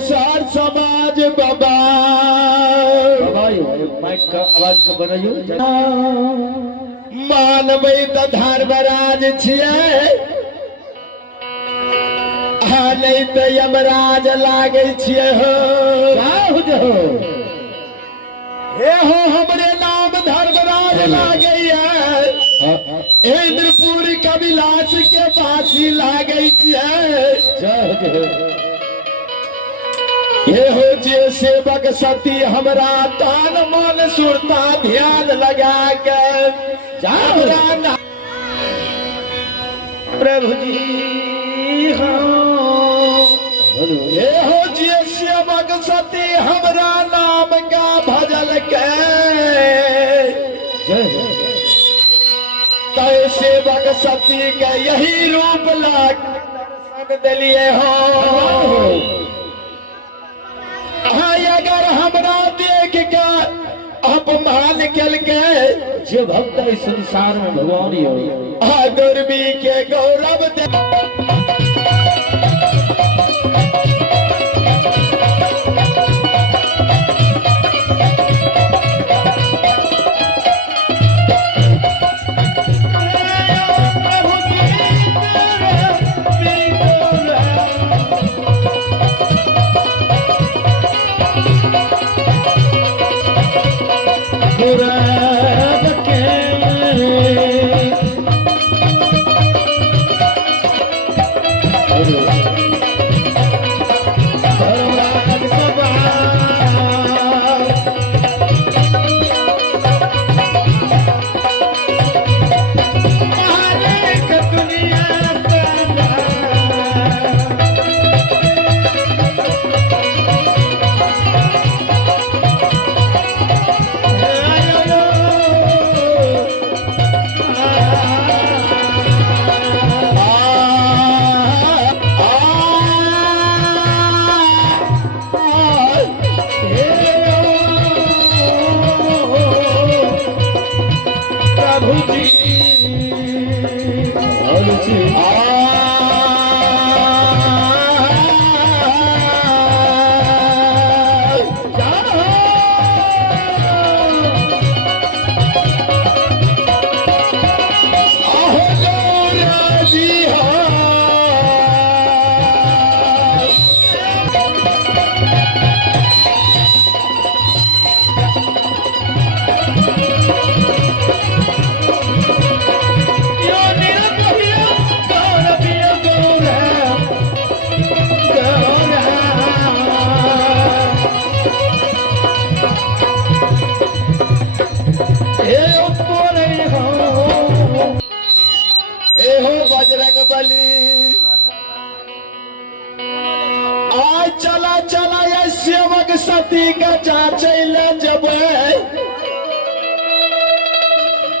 सार समाज बाबा माइक का आवाज का बनाइयो। मानबै त धर्मराज छियै नहीं तो यमराज लागे छियै हो। हे हो हमरे नाम धर्मराज लागे इंद्रपुरी कविलास के बासी लागे छियै। ये हो जे सेवक सती हमरा तान मन सुरता ध्यान लगा के हमरा प्रभु जी ये हो जे सेवक सती हमरा नाम का भजल के तय सेवक सती के यही रूप लाग दिलिए हो। अगर हमरा देख के अपमान कल के जो भक्त इस संसार में भगवान ही हो गुरबी के गौरव दे चला चला ये सेवक सती का जांचल जब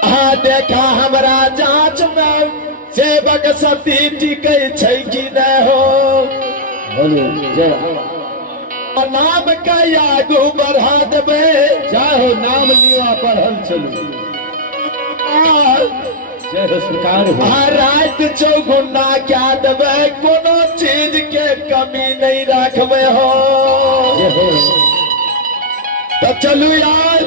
हाँ देखा हमरा जांच में सेवक सती टिकै छै कि नहीं हो। नाम का आगू बढ़ा देबे जाहो नाम लिया पढ़ल चलू रात चौगुना क्या देवे कोनो चीज के कमी नहीं रखबे हो। तो चलू यार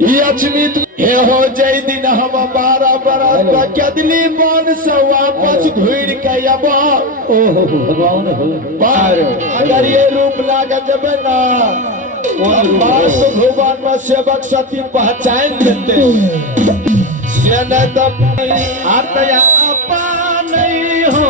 ये अचमित हे हो जय दिन हम 12 बरस कदली मन से वापस घूर के अबा ओहो भगवान हो पर अगर ये रूप लाग जब ना भगवान में सेवक सती पहचान देते से न तब आत्या पा नहीं हो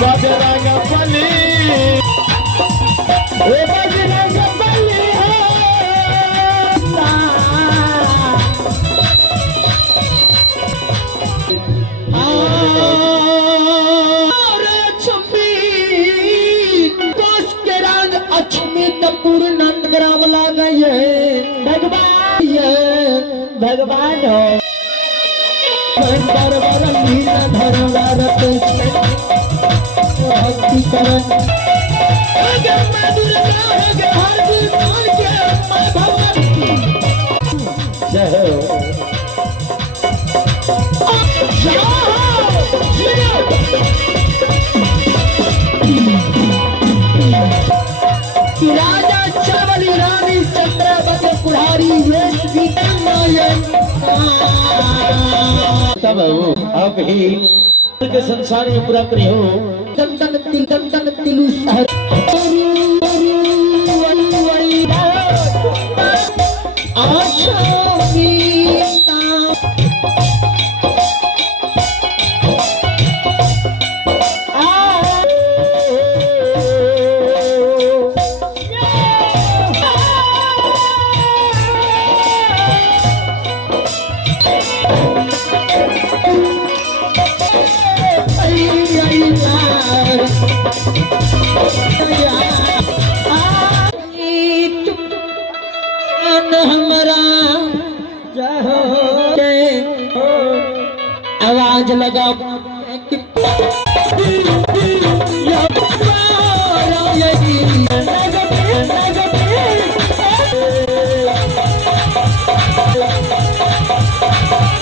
बजरंग बली बजरंग बली पूर्ण ग्राम लाग भगवान हो राजा चवली रानी चंद्रवती कुल्हारी वेश तब अब ही के संसार में पूरा करे हो दंदन तिलु शहर आवाज लगा